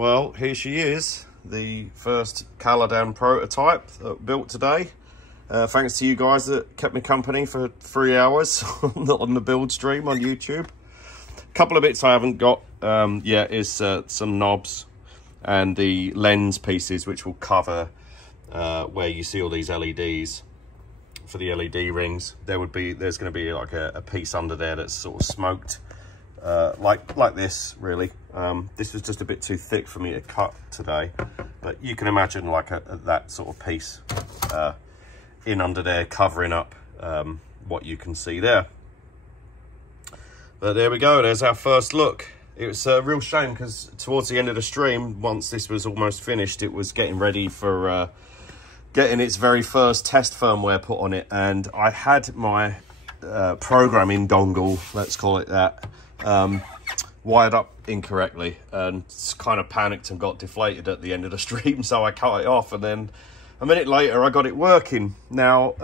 Well, here she is, the first Caladan prototype built today. Thanks to you guys that kept me company for 3 hours on the build stream on YouTube. A couple of bits I haven't got yet is some knobs and the lens pieces, which will cover where you see all these LEDs. For the LED rings, there's going to be like a piece under there that's sort of smoked, like this really. This was just a bit too thick for me to cut today, but you can imagine like that sort of piece in under there covering up what you can see there. But there we go, there's our first look. It was a real shame because towards the end of the stream, once this was almost finished, it was getting ready for getting its very first test firmware put on it, and I had my programming dongle, let's call it that, wired up incorrectly, and kind of panicked and got deflated at the end of the stream, so I cut it off, and then a minute later I got it working. Now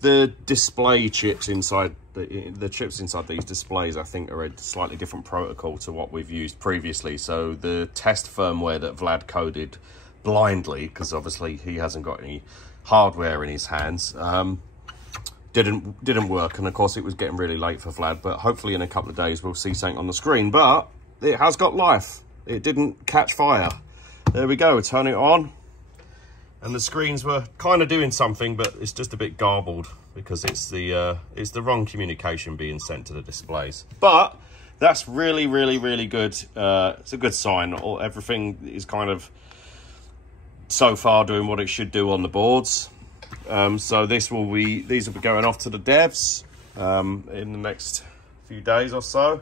the display chips inside the chips inside these displays, I think, are a slightly different protocol to what we've used previously. So the test firmware that Vlad coded blindly, because obviously he hasn't got any hardware in his hands, didn't work, and of course it was getting really late for Vlad, but hopefully in a couple of days we'll see something on the screen. But it has got life, it didn't catch fire. There we go, turn it on, and the screens were kind of doing something, but it's just a bit garbled because it's the wrong communication being sent to the displays. But that's really good. It's a good sign. Everything is kind of so far doing what it should do on the boards. So these will be going off to the devs in the next few days or so.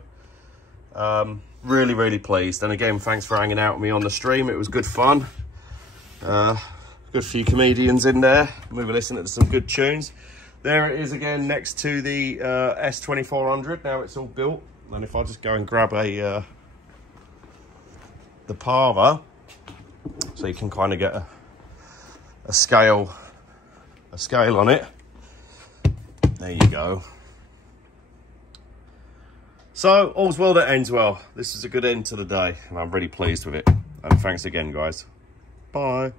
Really pleased, and again, thanks for hanging out with me on the stream. It was good fun. Good few comedians in there. We were listening to some good tunes. There it is again next to the S2400. Now it's all built, and if I just go and grab the Parva, so you can kind of get a scale on it. There you go. So all's well that ends well. This is a good end to the day, and I'm really pleased with it. And thanks again, guys. Bye.